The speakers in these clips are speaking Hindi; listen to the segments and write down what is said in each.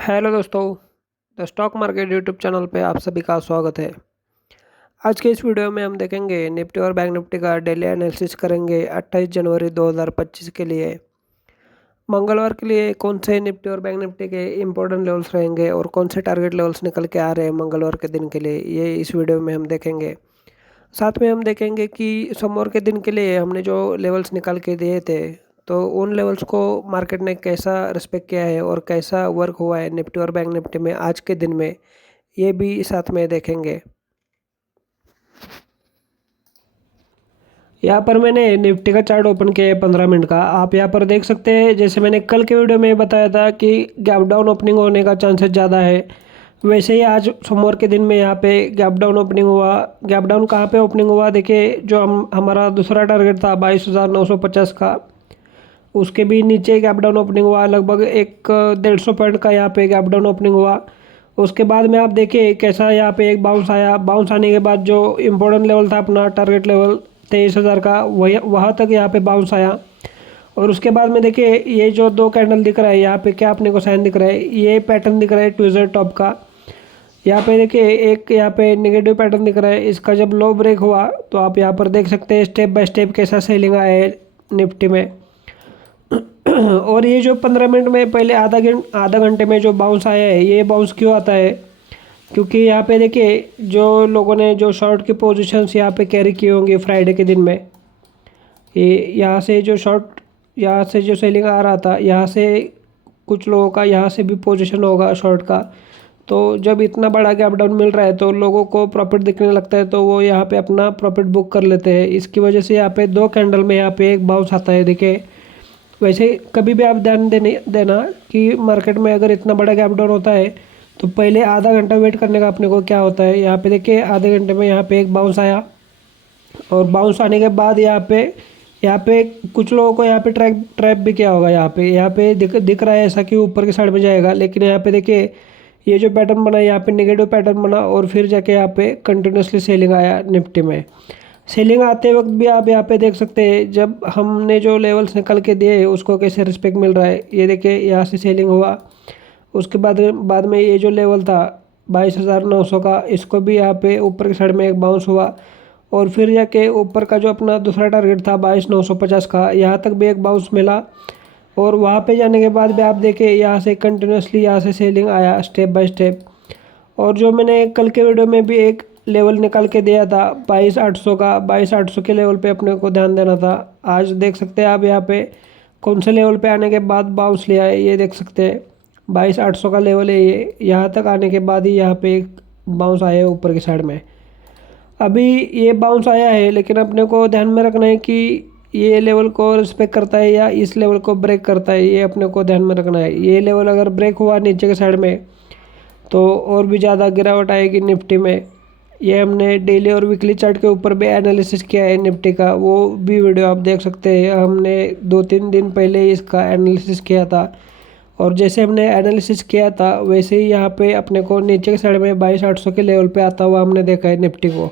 हेलो दोस्तों, the stock market YouTube channel पे आप सभी का स्वागत है। आज के इस वीडियो में हम देखेंगे निफ्टी और बैंक निफ्टी का डेली एनालिसिस करेंगे 28 जनवरी 2025 के लिए। मंगलवार के लिए कौन से निफ्टी और बैंक निफ्टी के इम्पोर्टेंट लेवल्स रहेंगे और कौन से टारगेट लेवल्स निकल के आ रहे हैं मंगलवार के दिन के लिए, ये इस वीडियो में हम देखेंगे। साथ में हम देखेंगे कि सोमवार के दिन के लिए हमने जो लेवल्स निकाल के दिए थे, तो उन लेवल्स को मार्केट ने कैसा रिस्पेक्ट किया है और कैसा वर्क हुआ है निफ्टी और बैंक निफ्टी में आज के दिन में, ये भी साथ में देखेंगे। यहाँ पर मैंने निफ्टी का चार्ट ओपन किया है 15 मिनट का। आप यहाँ पर देख सकते हैं, जैसे मैंने कल के वीडियो में बताया था कि गैप डाउन ओपनिंग होने का चांसेस ज़्यादा है, वैसे ही आज सोमवार के दिन में यहाँ पे गैप डाउन ओपनिंग हुआ। गैप डाउन कहाँ पे ओपनिंग हुआ, देखिए जो हमारा दूसरा टारगेट था 22,950 का, उसके भी नीचे गैप डाउन ओपनिंग हुआ। लगभग एक 150 पॉइंट का यहाँ पे गैप डाउन ओपनिंग हुआ। उसके बाद में आप देखिए कैसा यहाँ पे एक बाउंस आया। बाउंस आने के बाद जो इम्पोर्टेंट लेवल था अपना टारगेट लेवल 23,000 का, वहाँ तक यहाँ पे बाउंस आया। और उसके बाद में देखिए ये जो दो कैंडल दिख रहा है यहाँ पे, क्या अपने को साइन दिख रहा है, ये पैटर्न दिख रहा है ट्विज़र टॉप का। यहाँ पे देखिए एक यहाँ पे नेगेटिव पैटर्न दिख रहा है। इसका जब लो ब्रेक हुआ तो आप यहाँ पर देख सकते हैं स्टेप बाय स्टेप कैसा सेलिंग आया है निफ्टी में। और ये जो 15 मिनट में पहले आधा घंटे में जो बाउंस आया है, ये बाउंस क्यों आता है, क्योंकि यहाँ पे देखिए जो लोगों ने जो शॉर्ट की पोजीशंस यहाँ पे कैरी किए होंगे फ्राइडे के दिन में, ये यहाँ से जो शॉर्ट, यहाँ से जो सेलिंग आ रहा था, यहाँ से कुछ लोगों का यहाँ से भी पोजीशन होगा शॉर्ट का। तो जब इतना बड़ा गैप डाउन मिल रहा है तो लोगों को प्रॉफिट दिखने लगता है, तो वो यहाँ पे अपना प्रॉफिट बुक कर लेते हैं। इसकी वजह से यहाँ पे दो कैंडल में यहाँ पे एक बाउंस आता है। देखिए वैसे कभी भी आप ध्यान देना कि मार्केट में अगर इतना बड़ा गैप डाउन होता है तो पहले आधा घंटा वेट करने का अपने को क्या होता है। यहाँ पे देखिए आधे घंटे में यहाँ पे एक बाउंस आया, और बाउंस आने के बाद यहाँ पे कुछ लोगों को यहाँ पे ट्रैप भी किया होगा। यहाँ पे दिख रहा है ऐसा कि ऊपर की साइड में जाएगा, लेकिन यहाँ पे देखिए ये जो पैटर्न बना, यहाँ पे नेगेटिव पैटर्न बना और फिर जाके यहाँ पे कंटिन्यूसली सेलिंग आया निफ्टी में। सेलिंग आते वक्त भी आप यहाँ पे देख सकते हैं जब हमने जो लेवल्स निकल के दिए उसको कैसे रिस्पेक्ट मिल रहा है। ये देखिए यहाँ से सेलिंग हुआ, उसके बाद में ये जो लेवल था 22,900 का, इसको भी यहाँ पे ऊपर की साइड में एक बाउंस हुआ। और फिर जाके ऊपर का जो अपना दूसरा टारगेट था 22,950 का, यहाँ तक भी एक बाउंस मिला। और वहाँ पे जाने के बाद भी आप देखें यहाँ से कंटिन्यूसली यहाँ से सेलिंग आया स्टेप बाय स्टेप। और जो मैंने कल के वीडियो में भी एक लेवल निकाल के दिया था 22,800 का, 22,800 के लेवल पे अपने को ध्यान देना था। आज देख सकते हैं आप यहाँ पे कौन से लेवल पे आने के बाद बाउंस लिया है, ये देख सकते हैं 22,800 का लेवल है ये। यहाँ तक आने के बाद ही यहाँ पे एक बाउंस आया है ऊपर की साइड में। अभी ये बाउंस आया है, लेकिन अपने को ध्यान में रखना है कि ये लेवल को रिस्पेक्ट करता है या इस लेवल को ब्रेक करता है, ये अपने को ध्यान में रखना है। ये लेवल अगर ब्रेक हुआ नीचे के साइड में तो और भी ज़्यादा गिरावट आएगी निफ्टी में। ये हमने डेली और वीकली चार्ट के ऊपर भी एनालिसिस किया है निफ्टी का, वो भी वीडियो आप देख सकते हैं। हमने 2-3 दिन पहले ही इसका एनालिसिस किया था, और जैसे हमने एनालिसिस किया था वैसे ही यहाँ पे अपने को नीचे के साइड में 22,800 के लेवल पे आता हुआ हमने देखा है निफ्टी को।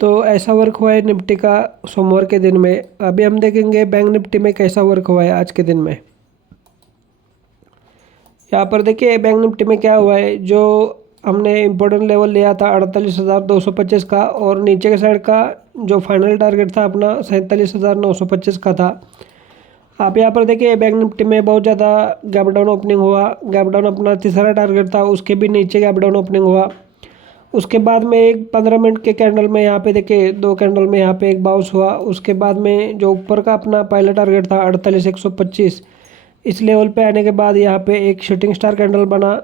तो ऐसा वर्क हुआ है निफ्टी का सोमवार के दिन में। अभी हम देखेंगे बैंक निफ्टी में कैसा वर्क हुआ है आज के दिन में। यहाँ पर देखिए बैंक निफ्टी में क्या हुआ है, जो हमने इम्पोर्टेंट लेवल लिया था 48,225 का, और नीचे के साइड का जो फाइनल टारगेट था अपना 47,925 का था। आप यहाँ पर देखिए बैंक निफ्टी में बहुत ज़्यादा गैप डाउन ओपनिंग हुआ। गैप डाउन अपना तीसरा टारगेट था, उसके भी नीचे गैप डाउन ओपनिंग हुआ। उसके बाद में एक 15 मिनट के कैंडल में यहाँ पे देखिए दो कैंडल में यहाँ पे एक बाउंस हुआ। उसके बाद में जो ऊपर का अपना पहला टारगेट था 48,125, इस लेवल पे आने के बाद यहाँ पे एक शूटिंग स्टार कैंडल बना।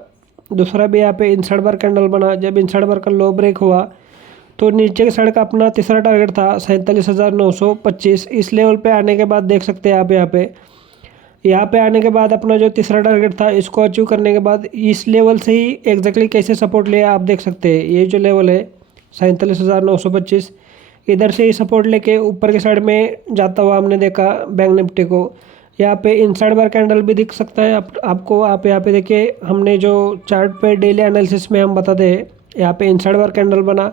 दूसरा भी यहाँ पे इनसाइड बार कैंडल बना। जब इनसाइड बार का लो ब्रेक हुआ तो नीचे के साइड का अपना तीसरा टारगेट था 47,925, इस लेवल पे आने के बाद देख सकते हैं आप यहाँ पे आने के बाद अपना जो तीसरा टारगेट था इसको अचीव करने के बाद इस लेवल से ही एग्जैक्टली कैसे सपोर्ट लिया आप देख सकते हैं। ये जो लेवल है 47,925, इधर से ही सपोर्ट लेके ऊपर के साइड में जाता हुआ हमने देखा बैंक निफ्टी को। यहाँ पे इनसाइड बार कैंडल भी दिख सकता है आपको। आप यहाँ पे देखिए, हमने जो चार्ट पे डेली एनालिसिस में हम बताते हैं, यहाँ पे इनसाइड बार कैंडल बना।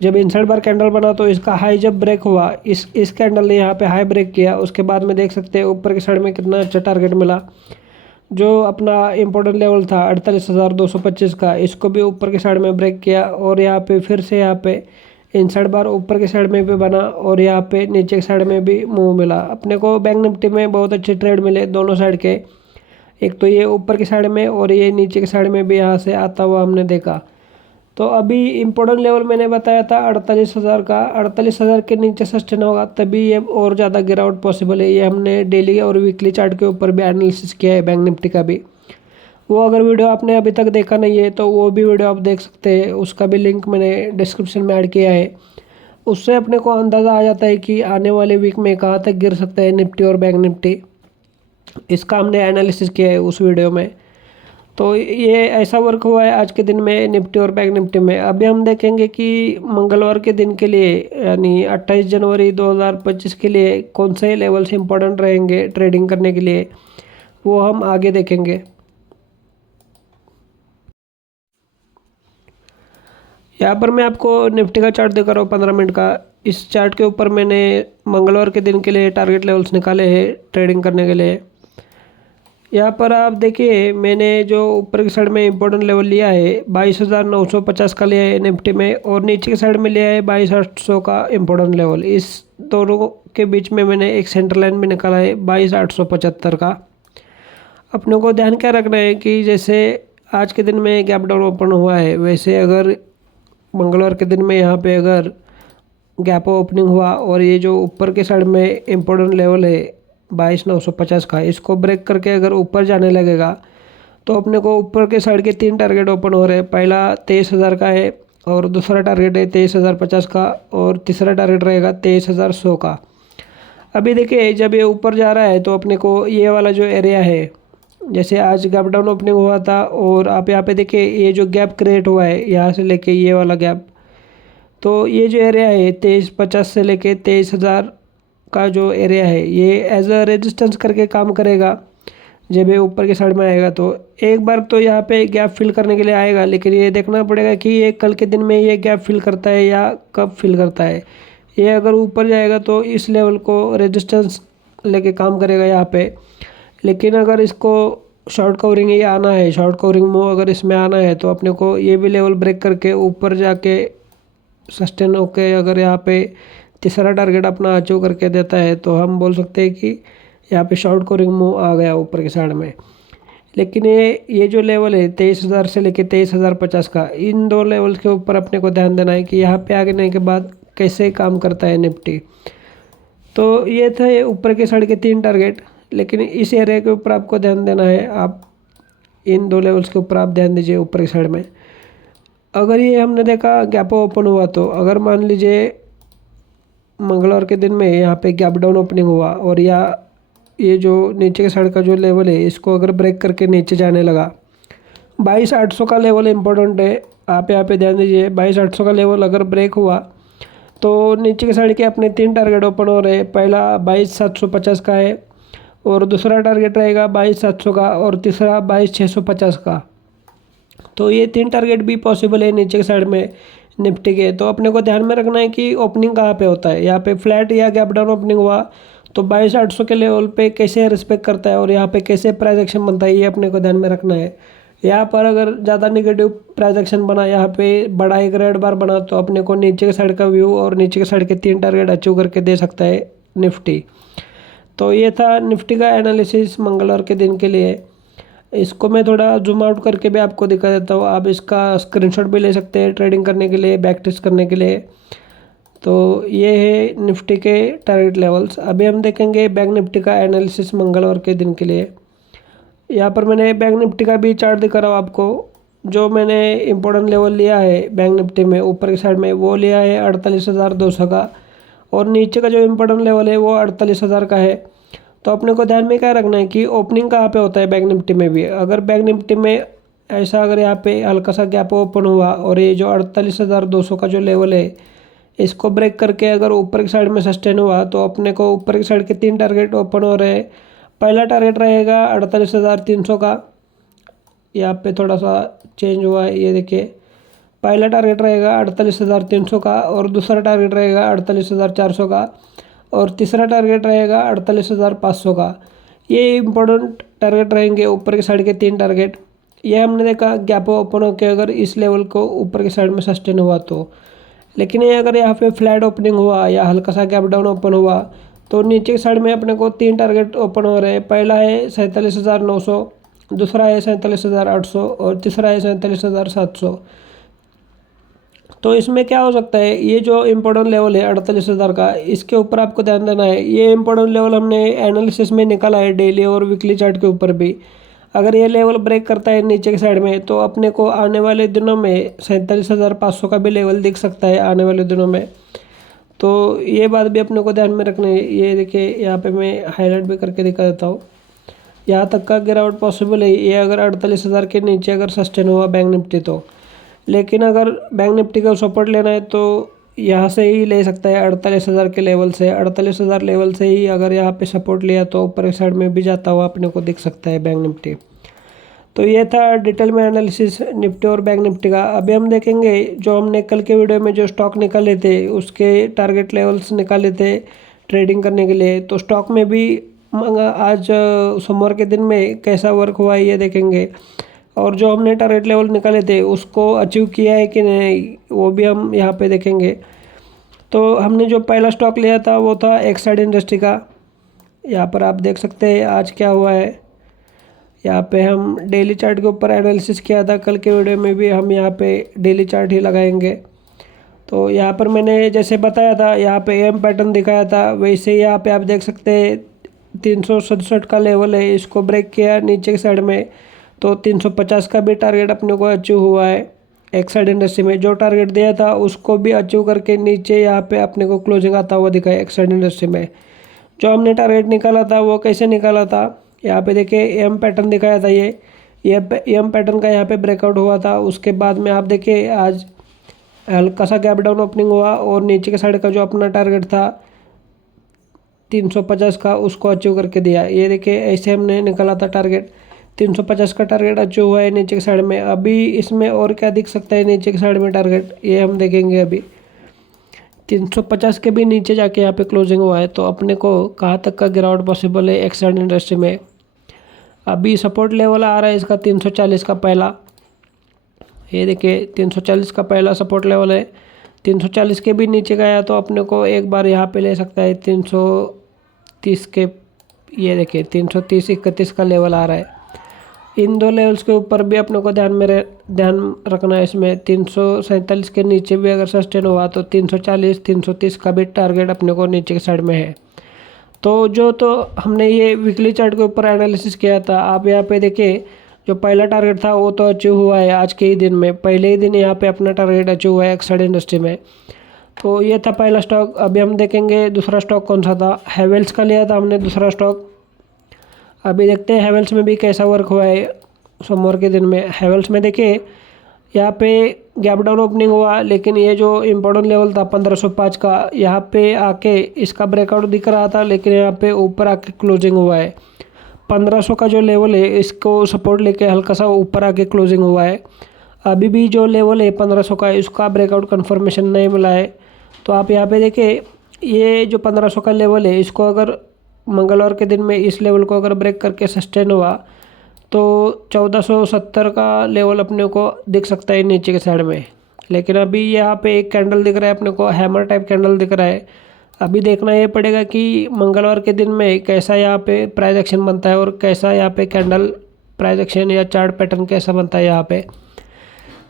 जब इनसाइड बार कैंडल बना तो इसका हाई जब ब्रेक हुआ, इस कैंडल ने यहाँ पे हाई ब्रेक किया। उसके बाद में देख सकते हैं ऊपर की साइड में कितना अच्छा टारगेट मिला। जो अपना इम्पोर्टेंट लेवल था 48,225 का, इसको भी ऊपर की साइड में ब्रेक किया और यहाँ पे फिर से यहाँ पे इनसाइड बार ऊपर की साइड में भी बना और यहाँ पे नीचे की साइड में भी मूव मिला। अपने को बैंक निफ्टी में बहुत अच्छे ट्रेड मिले दोनों साइड के। एक तो ये ऊपर की साइड में और ये नीचे की साइड में भी यहाँ से आता हुआ हमने देखा। तो अभी इम्पोर्टेंट लेवल मैंने बताया था 48,000 का, 48,000 के नीचे सस्टेन होगा तभी ये और ज़्यादा गिरावट पॉसिबल है। ये हमने डेली और वीकली चार्ट के ऊपर भी एनालिसिस किया है बैंक निफ्टी का भी। वो अगर वीडियो आपने अभी तक देखा नहीं है तो वो भी वीडियो आप देख सकते हैं, उसका भी लिंक मैंने डिस्क्रिप्शन में ऐड किया है। उससे अपने को अंदाज़ा आ जाता है कि आने वाले वीक में कहाँ तक गिर सकता है निफ्टी और बैंक निफ्टी। इसका हमने एनालिसिस किया है उस वीडियो में। तो ये ऐसा वर्क हुआ है आज के दिन में निफ्टी और बैंक निफ्टी में। अभी हम देखेंगे कि मंगलवार के दिन के लिए यानी 28 जनवरी 2025 के लिए कौन से लेवल्स इंपॉर्टेंट रहेंगे ट्रेडिंग करने के लिए, वो हम आगे देखेंगे। यहाँ पर मैं आपको निफ्टी का चार्ट दिखा रहा हूँ 15 मिनट का। इस चार्ट के ऊपर मैंने मंगलवार के दिन के लिए टारगेट लेवल्स निकाले हैं ट्रेडिंग करने के लिए। यहाँ पर आप देखिए मैंने जो ऊपर की साइड में इम्पोर्टेंट लेवल लिया है 22,950 का लिया है निफ्टी में, और नीचे की साइड में लिया है 22,800 का इम्पोर्टेंट लेवल। इस दोनों के बीच में मैंने एक सेंटर लाइन भी निकाला है 22,875 का। अपने को ध्यान क्या रखना है कि जैसे आज के दिन में गैप डाउन ओपन हुआ है, वैसे अगर मंगलवार के दिन में यहाँ पे अगर गैप ओपनिंग हुआ और ये जो ऊपर के साइड में इम्पोर्टेंट लेवल है 22,950 का, इसको ब्रेक करके अगर ऊपर जाने लगेगा तो अपने को ऊपर के साइड के 3 टारगेट ओपन हो रहे हैं। पहला 23,000 का है और दूसरा टारगेट है 23,050 का और तीसरा टारगेट रहेगा 23,100 का। अभी देखिए जब ये ऊपर जा रहा है तो अपने को ये वाला जो एरिया है, जैसे आज गैप डाउन ओपनिंग हुआ था और आप यहाँ पे देखिए ये जो गैप क्रिएट हुआ है यहाँ से लेके ये वाला गैप, तो ये जो एरिया है 23,50 से लेके 23,000 का जो एरिया है ये एज अ रेजिस्टेंस करके काम करेगा। जब ये ऊपर की साइड में आएगा तो एक बार तो यहाँ पे गैप फिल करने के लिए आएगा, लेकिन ये देखना पड़ेगा कि ये कल के दिन में ये गैप फिल करता है या कब फिल करता है। ये अगर ऊपर जाएगा तो इस लेवल को रेजिस्टेंस लेके काम करेगा यहाँ पे, लेकिन अगर इसको शॉर्ट कवरिंग ये आना है, शॉर्ट कवरिंग मूव अगर इसमें आना है तो अपने को ये भी लेवल ब्रेक करके ऊपर जाके सस्टेन होके अगर यहाँ पे तीसरा टारगेट अपना अचीव करके देता है तो हम बोल सकते हैं कि यहाँ पे शॉर्ट कवरिंग मूव आ गया ऊपर की साइड में। लेकिन ये जो लेवल है 23,000 से लेके 23,050 का, इन दो लेवल्स के ऊपर अपने को ध्यान देना है कि यहाँ पे आने के बाद कैसे काम करता है निफ्टी। तो ये थे ऊपर के साइड के 3 टारगेट, लेकिन इस एरिया के ऊपर आपको ध्यान देना है। आप इन 2 लेवल्स के ऊपर आप ध्यान दीजिए ऊपर की साइड में। अगर ये हमने देखा गैप ओपन हुआ तो अगर मान लीजिए मंगलवार के दिन में यहाँ पे गैप डाउन ओपनिंग हुआ और या ये जो नीचे के साइड का जो लेवल है इसको अगर ब्रेक करके नीचे जाने लगा, 22,800 का लेवल इम्पोर्टेंट है। आप यहाँ पे ध्यान दीजिए 22,800 का लेवल अगर ब्रेक हुआ तो नीचे के साइड के अपने 3 टारगेट ओपन हो रहे हैं। पहला 22,750 का है और दूसरा टारगेट रहेगा 22,700 का और तीसरा 22,650 का। तो ये 3 टारगेट भी पॉसिबल है नीचे के साइड में निफ्टी के। तो अपने को ध्यान में रखना है कि ओपनिंग कहाँ पे होता है। यहाँ पे फ्लैट या गैप डाउन ओपनिंग हुआ तो 22,800 के लेवल पे कैसे रिस्पेक्ट करता है और यहाँ पे कैसे प्राइस एक्शन बनता है, ये अपने को ध्यान में रखना है। यहाँ पर अगर ज़्यादा निगेटिव प्राइस एक्शन बना, यहाँ पे बड़ा एक रेड बार बना, तो अपने को नीचे के साइड का व्यू और नीचे के साइड के 3 टारगेट अचीव करके दे सकता है निफ्टी। तो ये था निफ्टी का एनालिसिस मंगलवार के दिन के लिए। इसको मैं थोड़ा जूम आउट करके भी आपको दिखा देता हूँ। आप इसका स्क्रीनशॉट भी ले सकते हैं ट्रेडिंग करने के लिए, बैक टेस्ट करने के लिए। तो ये है निफ्टी के टारगेट लेवल्स। अभी हम देखेंगे बैंक निफ्टी का एनालिसिस मंगलवार के दिन के लिए। यहाँ पर मैंने बैंक निफ्टी का भी चार्ट दिखा रहा हूँ आपको। जो मैंने इम्पोर्टेंट लेवल लिया है बैंक निफ्टी में ऊपर की साइड में वो लिया है 48,200 का, और नीचे का जो इम्पोर्टेंट लेवल है वो 48,000 का है। तो अपने को ध्यान में क्या रखना है कि ओपनिंग कहाँ पे होता है बैंक निफ्टी में भी। अगर बैंक निफ्टी में ऐसा अगर यहाँ पे हल्का सा गैप ओपन हुआ और ये जो 48,200 का जो लेवल है इसको ब्रेक करके अगर ऊपर की साइड में सस्टेन हुआ तो अपने को ऊपर की साइड के 3 टारगेट ओपन हो रहे हैं। पहला टारगेट रहेगा 48,300 का, यहाँ पे थोड़ा सा चेंज हुआ है, ये देखिए। पहला टारगेट रहेगा 48,300 का और दूसरा टारगेट रहेगा 48,400 का और तीसरा टारगेट रहेगा 48,500 का। ये इम्पोर्टेंट टारगेट रहेंगे, ऊपर की साइड के 3 टारगेट। ये हमने देखा गैप ओपन होकर अगर इस लेवल को ऊपर की साइड में सस्टेन हुआ तो, लेकिन ये अगर यहाँ पे फ्लैट ओपनिंग हुआ या हल्का सा गैप डाउन ओपन हुआ तो नीचे की साइड में अपने को 3 टारगेट ओपन हो रहे हैं। पहला है 47,900, दूसरा है 47,800 और तीसरा है 47,700। तो इसमें क्या हो सकता है, ये जो इम्पोर्टेंट लेवल है 48,000 का, इसके ऊपर आपको ध्यान देना है। ये इम्पोर्टेंट लेवल हमने एनालिसिस में निकाला है डेली और वीकली चार्ट के ऊपर भी। अगर ये लेवल ब्रेक करता है नीचे की साइड में तो अपने को आने वाले दिनों में 47,500 का भी लेवल दिख सकता है आने वाले दिनों में। तो ये बात भी अपने को ध्यान में रखनी है। ये देखिए यहाँ पे मैं हाईलाइट भी करके दिखा देता हूँ। यहाँ तक का गिरावट पॉसिबल है ये अगर 48,000 के नीचे अगर सस्टेन हुआ बैंक निफ्टी तो। लेकिन अगर बैंक निफ्टी का सपोर्ट लेना है तो यहाँ से ही ले सकता है 48,000 के लेवल से। 48,000 लेवल से ही अगर यहाँ पे सपोर्ट लिया तो ऊपर की साइड में भी जाता हुआ अपने को दिख सकता है बैंक निफ्टी। तो ये था डिटेल में एनालिसिस निफ्टी और बैंक निफ्टी का। अभी हम देखेंगे जो हमने कल के वीडियो में जो स्टॉक निकाले थे उसके टारगेट लेवल्स निकाले थे ट्रेडिंग करने के लिए। तो स्टॉक में भी आज सोमवार के दिन में कैसा वर्क हुआ है ये देखेंगे, और जो हमने टारगेट लेवल निकाले थे उसको अचीव किया है कि नहीं वो भी हम यहाँ पे देखेंगे। तो हमने जो पहला स्टॉक लिया था वो था एक्साइड इंडस्ट्री का। यहाँ पर आप देख सकते हैं आज क्या हुआ है। यहाँ पे हम डेली चार्ट के ऊपर एनालिसिस किया था, कल के वीडियो में भी हम यहाँ पे डेली चार्ट ही लगाएंगे। तो यहाँ पर मैंने जैसे बताया था यहाँ पे एम पैटर्न दिखाया था, वैसे ही यहाँ पे आप देख सकते हैं 367 का लेवल है, इसको ब्रेक किया नीचे की साइड में तो 350 का भी टारगेट अपने को अचीव हुआ है। एक्साइड इंडस्ट्री में जो टारगेट दिया था उसको भी अचीव करके नीचे यहाँ पे अपने को क्लोजिंग आता हुआ दिखा है। एक्साइड इंडस्ट्री में जो हमने टारगेट निकाला था वो कैसे निकाला था, यहाँ पे देखिए एम पैटर्न दिखाया था। ये एम पैटर्न का यहाँ पे ब्रेकआउट हुआ था। उसके बाद में आप देखिए आज हल्का सा गैप डाउन ओपनिंग हुआ और नीचे के साइड का जो अपना टारगेट था 350 का उसको अचीव करके दिया। ये देखिए ऐसे हमने निकाला था टारगेट, 350 का टारगेट अचीव हुआ है नीचे की साइड में। अभी इसमें और क्या दिख सकता है नीचे की साइड में टारगेट, ये हम देखेंगे। अभी 350 के भी नीचे जाके यहाँ पे क्लोजिंग हुआ है तो अपने को कहाँ तक का गिरावट पॉसिबल है एक्साइड इंडस्ट्री में। अभी सपोर्ट लेवल आ रहा है इसका 340 का पहला, ये देखिए 340 का पहला सपोर्ट लेवल है। 340 के भी नीचे गया तो अपने को एक बार यहाँ पे ले सकता है 330 के, ये देखिए 330-31 का लेवल आ रहा है। इन दो लेवल्स के ऊपर भी अपने को ध्यान रखना है। इसमें 347 के नीचे भी अगर सस्टेन हुआ तो 340-330 का भी टारगेट अपने को नीचे की साइड में है। तो हमने ये वीकली चार्ट के ऊपर एनालिसिस किया था। आप यहाँ पे देखिए जो पहला टारगेट था वो तो अचीव हुआ है आज के ही दिन में, पहले ही दिन यहाँ पे अपना टारगेट अचीव हुआ है एक्साइड इंडस्ट्री में। तो ये था पहला स्टॉक। अभी हम देखेंगे दूसरा स्टॉक कौन सा था, हैवेल्स का लिया था हमने दूसरा स्टॉक। अभी देखते हैं हैवेल्स में भी कैसा वर्क हुआ है सोमवार के दिन में। हैवेल्स में देखिए यहाँ पे गैप डाउन ओपनिंग हुआ, लेकिन ये जो इम्पोर्टेंट लेवल था 1505 का, यहाँ पे आके इसका ब्रेकआउट दिख रहा था, लेकिन यहाँ पे ऊपर आके क्लोजिंग हुआ है। 1500 का जो लेवल है इसको सपोर्ट लेके हल्का सा ऊपर आके क्लोजिंग हुआ है। अभी भी जो लेवल है 1500 का इसका ब्रेकआउट कन्फर्मेशन नहीं मिला है। तो आप यहाँ पे देखिए ये जो 1500 का लेवल है इसको अगर मंगलवार के दिन में इस लेवल को अगर ब्रेक करके सस्टेन हुआ तो 1470 का लेवल अपने को दिख सकता है नीचे के साइड में। लेकिन अभी यहाँ पे एक कैंडल दिख रहा है अपने को, हैमर टाइप कैंडल दिख रहा है। अभी देखना ये पड़ेगा कि मंगलवार के दिन में कैसा यहाँ पे प्राइस एक्शन बनता है और कैसा यहाँ पे कैंडल प्राइस एक्शन या चार्ट पैटर्न कैसा बनता है।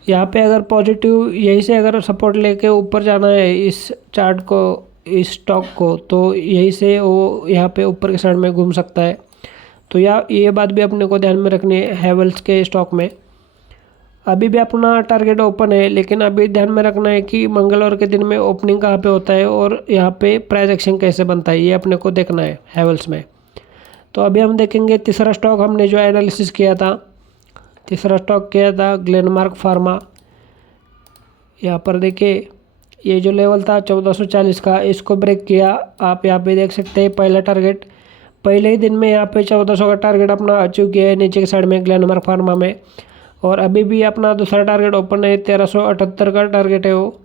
यहाँ पे अगर पॉजिटिव यहीं से अगर सपोर्ट लेके ऊपर जाना है इस चार्ट को, इस स्टॉक को, तो यहीं से वो यहाँ पे ऊपर के साइड में घूम सकता है। तो ये बात भी अपने को ध्यान में रखनी है हैवेल्स के स्टॉक में। अभी भी अपना टारगेट ओपन है, लेकिन अभी ध्यान में रखना है कि मंगलवार के दिन में ओपनिंग कहाँ पे होता है और यहाँ पे प्राइस एक्शन कैसे बनता है, ये अपने को देखना है हैवेल्स में। तो अभी हम देखेंगे तीसरा स्टॉक हमने जो एनालिसिस किया था, तीसरा स्टॉक किया था ग्लेनमार्क फार्मा। यहाँ पर देखिए ये जो लेवल था 1440 का, इसको ब्रेक किया। आप यहाँ पे देख सकते हैं पहला टारगेट पहले ही दिन में यहाँ पे 1400 का टारगेट अपना अचीव किया है नीचे की साइड में ग्लेनमार्क फार्मा में। और अभी भी अपना दूसरा टारगेट ओपन है, 1378 का टारगेट है वो।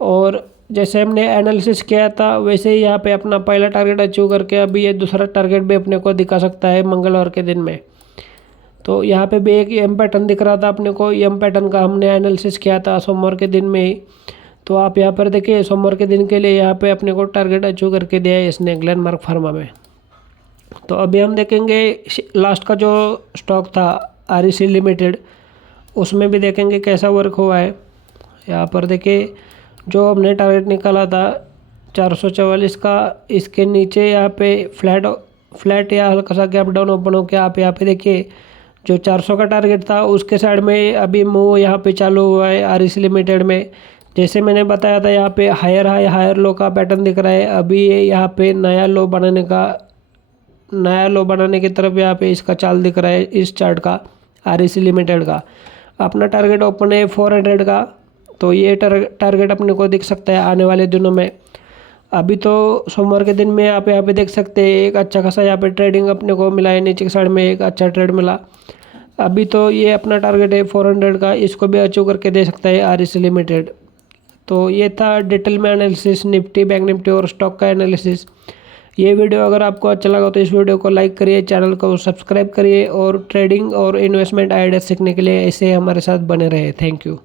और जैसे हमने एनालिसिस किया था वैसे ही यहाँ पे अपना पहला टारगेट अचीव करके अभी ये दूसरा टारगेट भी अपने को दिखा सकता है मंगलवार के दिन में। तो यहाँ पे भी एक एम पैटर्न दिख रहा था अपने को, एम पैटर्न का हमने एनालिसिस किया था सोमवार के दिन में ही। तो आप यहाँ पर देखिए सोमवार के दिन के लिए यहाँ पे अपने को टारगेट अचीव करके दिया है इसने ग्लेनमार्क फार्मा में। तो अभी हम देखेंगे लास्ट का जो स्टॉक था REC लिमिटेड, उसमें भी देखेंगे कैसा वर्क हुआ है। यहाँ पर देखिए जो हमने टारगेट निकाला था 444 का, इसके नीचे यहाँ पे फ्लैट या हल्का सा गैप डाउन ओपन होकर आप यहाँ पे देखिए जो 400 का टारगेट था उसके साइड में अभी मूव यहाँ पे चालू हुआ है REC लिमिटेड में। जैसे मैंने बताया था यहाँ पे हायर हाई हायर लो का पैटर्न दिख रहा है। अभी ये यहाँ पे नया लो बनाने की तरफ यहाँ पे इसका चाल दिख रहा है इस चार्ट का REC लिमिटेड का। अपना टारगेट ओपन है 400 का, तो ये टारगेट अपने को दिख सकता है आने वाले दिनों में। अभी तो सोमवार के दिन में आप यहाँ पे देख सकते हैं एक अच्छा खासा यहाँ पे ट्रेडिंग अपने को मिला है, नीचे की साइड में एक अच्छा ट्रेड मिला। अभी तो ये अपना टारगेट है 400 का, इसको भी अचीव करके दे सकता है REC लिमिटेड। तो ये था डिटेल में एनालिसिस निफ्टी, बैंक निफ्टी और स्टॉक का एनालिसिस। ये वीडियो अगर आपको अच्छा लगा तो इस वीडियो को लाइक करिए, चैनल को सब्सक्राइब करिए और ट्रेडिंग और इन्वेस्टमेंट आइडिया सीखने के लिए ऐसे हमारे साथ बने रहे। Thank you.